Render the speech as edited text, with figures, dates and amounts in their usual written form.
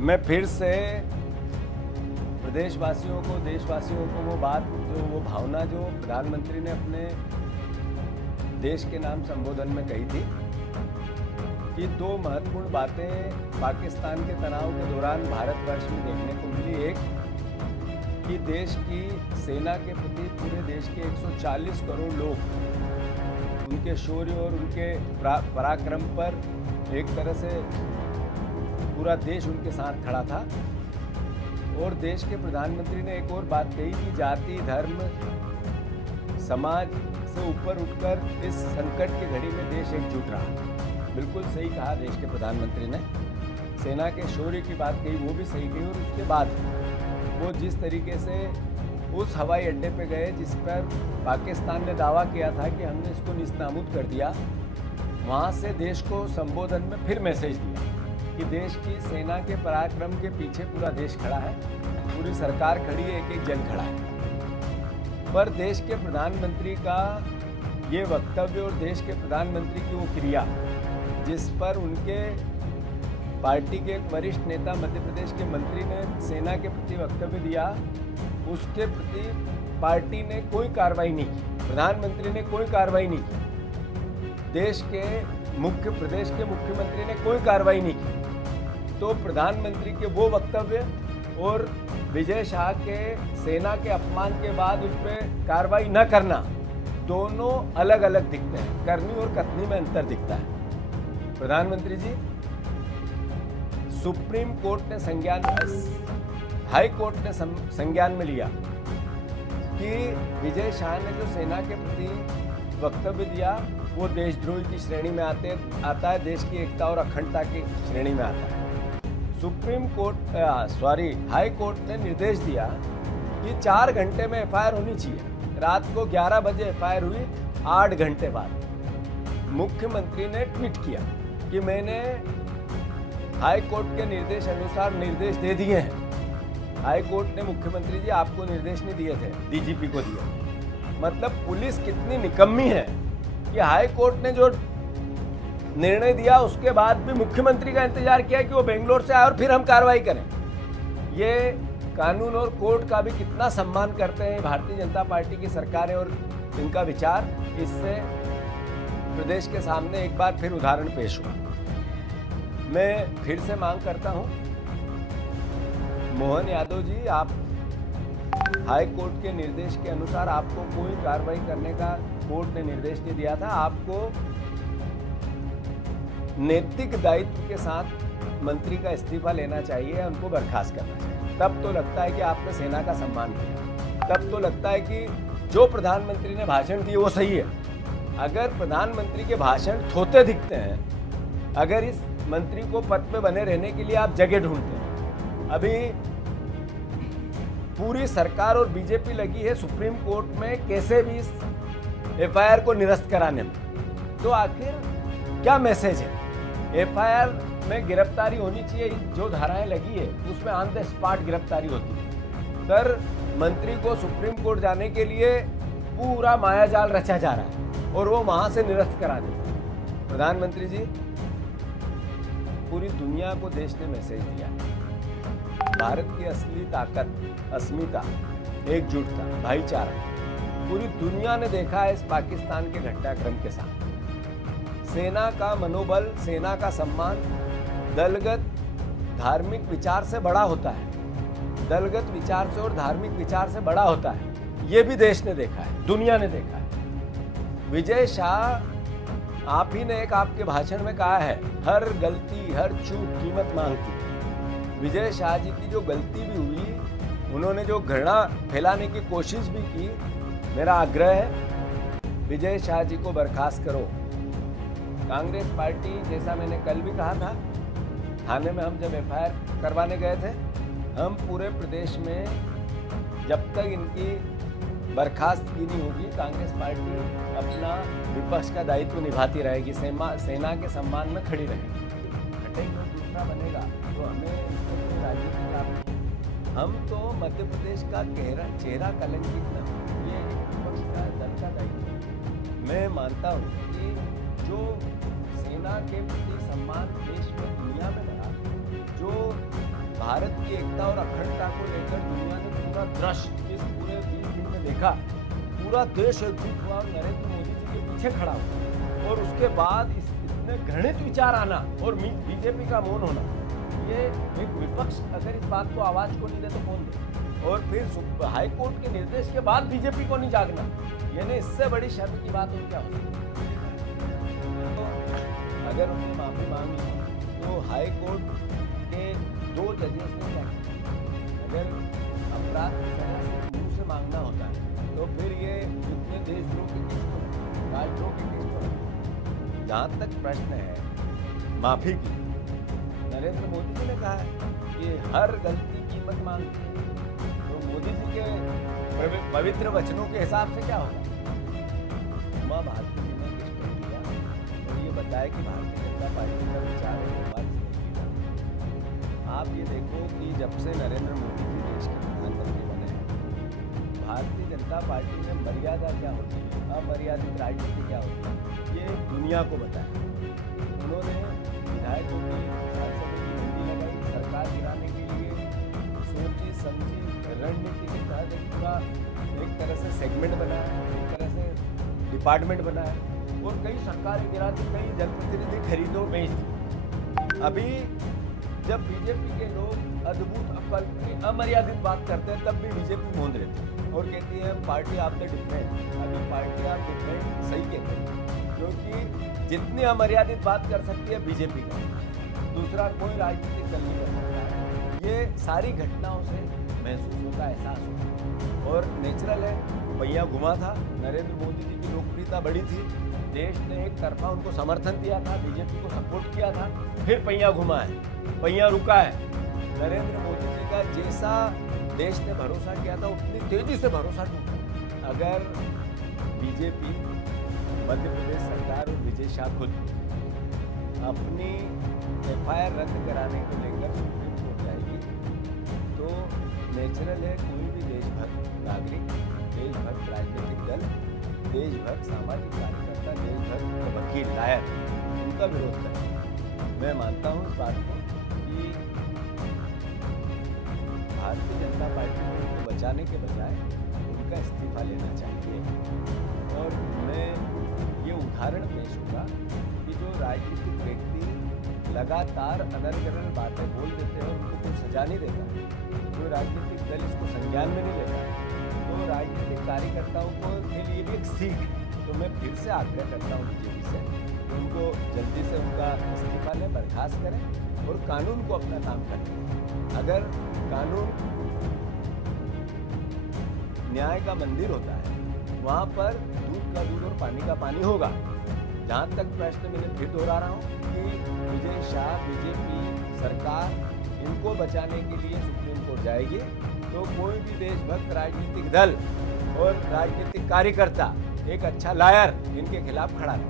मैं फिर से प्रदेशवासियों को, देशवासियों को वो भावना जो प्रधानमंत्री ने अपने देश के नाम संबोधन में कही थी कि दो महत्वपूर्ण बातें पाकिस्तान के तनाव के दौरान भारतवर्ष में देखने को मिली। एक कि देश की सेना के प्रति पूरे देश के 140 करोड़ लोग उनके शौर्य और उनके पराक्रम पर एक तरह से पूरा देश उनके साथ खड़ा था। और देश के प्रधानमंत्री ने एक और बात कही कि जाति, धर्म, समाज से ऊपर उठकर इस संकट की घड़ी में देश एकजुट रहा। बिल्कुल सही कहा देश के प्रधानमंत्री ने। सेना के शौर्य की बात कही, वो भी सही कही। और उसके बाद वो जिस तरीके से उस हवाई अड्डे पे गए जिस पर पाकिस्तान ने दावा किया था कि हमने इसको निस्तामुद कर दिया, वहाँ से देश को संबोधन में फिर मैसेज दिया कि देश की सेना के पराक्रम के पीछे पूरा देश खड़ा है, पूरी सरकार खड़ी है, एक एक जन खड़ा है। पर देश के प्रधानमंत्री का ये वक्तव्य और देश के प्रधानमंत्री की वो क्रिया जिस पर उनके पार्टी के एक वरिष्ठ नेता मध्य प्रदेश के मंत्री ने सेना के प्रति वक्तव्य दिया, उसके प्रति पार्टी ने कोई कार्रवाई नहीं की, प्रधानमंत्री ने कोई कार्रवाई नहीं की, प्रदेश के मुख्यमंत्री ने कोई कार्रवाई नहीं की। तो प्रधानमंत्री के वो वक्तव्य और विजय शाह के सेना के अपमान के बाद उस पर कार्रवाई न करना, दोनों अलग अलग दिखते हैं। करनी और कथनी में अंतर दिखता है। प्रधानमंत्री जी, सुप्रीम कोर्ट ने हाई कोर्ट ने संज्ञान में लिया कि विजय शाह ने जो सेना के प्रति वक्तव्य दिया वो देशद्रोही की श्रेणी में आता है, देश की एकता और अखंडता की श्रेणी में आता है। हाई कोर्ट ने निर्देश दिया कि 4 घंटे में एफआईआर होनी चाहिए। रात को 11 बजे एफआईआर हुई, 8 घंटे बाद मुख्यमंत्री ने ट्वीट किया कि मैंने हाई कोर्ट के निर्देश अनुसार निर्देश दे दिए हैं। हाई कोर्ट ने मुख्यमंत्री जी आपको निर्देश नहीं दिए थे, डीजीपी को दिए। मतलब पुलिस कितनी निकम्मी है कि हाई कोर्ट ने जो निर्णय दिया उसके बाद भी मुख्यमंत्री का इंतजार किया कि वो बेंगलोर से आए और फिर हम कार्रवाई करें। ये कानून और कोर्ट का भी कितना सम्मान करते हैं भारतीय जनता पार्टी की सरकारें और इनका विचार, इससे प्रदेश के सामने एक बार फिर उदाहरण पेश हुआ। मैं फिर से मांग करता हूं, मोहन यादव जी, आप हाई कोर्ट के निर्देश के अनुसार आपको कोई कार्रवाई करने का कोर्ट ने निर्देश नहीं दिया था। आपको नैतिक दायित्व के साथ मंत्री का इस्तीफा लेना चाहिए, उनको बर्खास्त करना चाहिए। तब तो लगता है कि आपने सेना का सम्मान किया, तब तो लगता है कि जो प्रधानमंत्री ने भाषण दिए वो सही है। अगर प्रधानमंत्री के भाषण थोते दिखते हैं, अगर इस मंत्री को पद पे बने रहने के लिए आप जगह ढूंढते हैं, अभी पूरी सरकार और बीजेपी लगी है सुप्रीम कोर्ट में कैसे भी इस एफआईआर को निरस्त कराने में, तो आखिर क्या मैसेज है? एफआईआर में गिरफ्तारी होनी चाहिए, जो धाराएं लगी है उसमें ऑन द स्पॉट गिरफ्तारी होती है। पर मंत्री को सुप्रीम कोर्ट जाने के लिए पूरा मायाजाल रचा जा रहा है और वो वहां से निरस्त करा देते हैं। प्रधानमंत्री जी, पूरी दुनिया को देश ने मैसेज दिया है, भारत की असली ताकत, अस्मिता, एकजुटता, भाईचारा पूरी दुनिया ने देखा है इस पाकिस्तान के घटनाक्रम के साथ। सेना का मनोबल, सेना का सम्मान दलगत धार्मिक विचार से बड़ा होता है, दलगत विचार से और धार्मिक विचार से बड़ा होता है। ये भी देश ने देखा है, दुनिया ने देखा है। विजय शाह, आप ही ने एक आपके भाषण में कहा है, हर गलती, हर चूक कीमत मांगती। विजय शाह जी की जो गलती भी हुई, उन्होंने जो घृणा फैलाने की कोशिश भी की, मेरा आग्रह है विजय शाह जी को बर्खास्त करो। कांग्रेस पार्टी, जैसा मैंने कल भी कहा था, थाने में हम जब एफआईआर करवाने गए थे, हम पूरे प्रदेश में जब तक इनकी बर्खास्तगी नहीं होगी, कांग्रेस पार्टी अपना विपक्ष का दायित्व निभाती रहेगी, सेना के सम्मान में खड़ी रहेगी। हटेगा दूसरा बनेगा तो हमें राजनीतिक लाभ नहीं। हम तो मध्य प्रदेश का चेहरा कलंकित न हो, ये विपक्ष का दल का दायित्व। मैं मानता हूँ कि जो सेना के प्रति सम्मान देश में, दुनिया में बढ़ा, जो भारत की एकता और अखंडता को लेकर दुनिया ने पूरा दृश्य इस पूरे 20 दिन में देखा। पूरा देश एकजुट हुआ और नरेंद्र मोदी जी के पीछे खड़ा हुआ, और उसके बाद इतने घृणित विचार आना और बीजेपी का मौन होना, ये एक विपक्ष अगर इस बात को आवाज को नहीं दे तो कौन दे? और फिर हाई कोर्ट के निर्देश के बाद बीजेपी को नहीं जागना, यानी इससे बड़ी शर्म की बात और क्या होगी? तो अगर उन्हें माफी मांगी तो हाई कोर्ट के 2 जजेस ने क्या किया? अगर अपराध की सजा सिर्फ मुंह से मांगना होता है तो फिर ये इतने देशद्रोह के केस को, राजद्रोह के केस को। जहाँ तक प्रश्न है माफी की, नरेंद्र मोदी जी ने कहा है कि हर गलती कीमत मांगती है, तो मोदी जी के पवित्र वचनों के हिसाब से क्या होगा? उमा भारती जी ने किस किया और ये बताया कि भारतीय जनता पार्टी का विचार है। आप ये देखो कि जब से नरेंद्र मोदी जी देश के प्रधानमंत्री बने हैं, भारतीय जनता पार्टी में मर्यादा क्या होती है, अमर्यादित राजनीति क्या होती है, ये दुनिया को बताया। उन्होंने विधायकों की, सांसदों की बंदी लगाई, सरकार गिराने के लिए सोची समझी रणनीति के तहत एक पूरा एक तरह से सेगमेंट बनाया, एक तरह से डिपार्टमेंट बनाया, और कई सरकारें गिरा दी, कई जनप्रतिनिधि खरीदो बेच दी। अभी जब बीजेपी के लोग अद्भुत अकल्पनीय अमर्यादित बात करते हैं, तब भी बीजेपी मौन रहती है और कहती है पार्टी ऑफ द डिफरेंट। अभी पार्टी ऑफ डिफरेंट सही कहते हैं, क्योंकि जितनी अमर्यादित बात कर सकती है बीजेपी का, दूसरा कोई राजनीतिक दल नहीं कर सकता। ये सारी घटनाओं से महसूस होता, एहसास होता, और नेचुरल है। पहिया घुमा था, नरेंद्र मोदी जी की लोकप्रियता बढ़ी थी, देश ने एक तरफा उनको समर्थन दिया था, बीजेपी को सपोर्ट किया था, फिर पहिया घुमा है, पहिया रुका है। नरेंद्र मोदी जी का जैसा देश ने भरोसा किया था उतनी तेजी से भरोसा टूटा। अगर बीजेपी, मध्य प्रदेश सरकार और विजय शाह खुद अपनी FIR रद्द कराने को लेकर सुप्रीम कोर्ट जाएगी, तो नेचुरल है कोई भी देशभक्त नागरिक, देशभक्त राजनीतिक दल, देशभक्त सामाजिक कार्यकर्ता, देशभक्त वकील, लायर, उनका विरोध करें। मैं मानता हूँ इस बात को कि भारतीय जनता पार्टी को उनको बचाने के बजाय उनका इस्तीफा लेना चाहिए। और मैं ये उदाहरण पेश होगा कि जो राजनीतिक व्यक्ति लगातार अनर्गल बातें बोल देते हैं और उनको कोई सजा नहीं देता है, जो राजनीतिक दल इसको संज्ञान में नहीं लेता है, तो राजनीतिक कार्यकर्ताओं को के लिए भी एक सीख है। तो मैं फिर से आग्रह करता हूँ बीजेपी से कि उनको जल्दी से उनका इस्तीफा लें, बर्खास्त करें और कानून को अपना काम करें। अगर कानून न्याय का मंदिर होता है, वहाँ पर दूध का दूध और पानी का पानी होगा। जहाँ तक प्रश्न मैंने फिर दोहरा रहा हूँ कि विजय शाह, बीजेपी सरकार इनको बचाने के लिए सुप्रीम कोर्ट जाएगी, तो कोई भी देशभक्त राजनीतिक दल और राजनीतिक कार्यकर्ता, एक अच्छा लायर, इनके खिलाफ खड़ा रहे।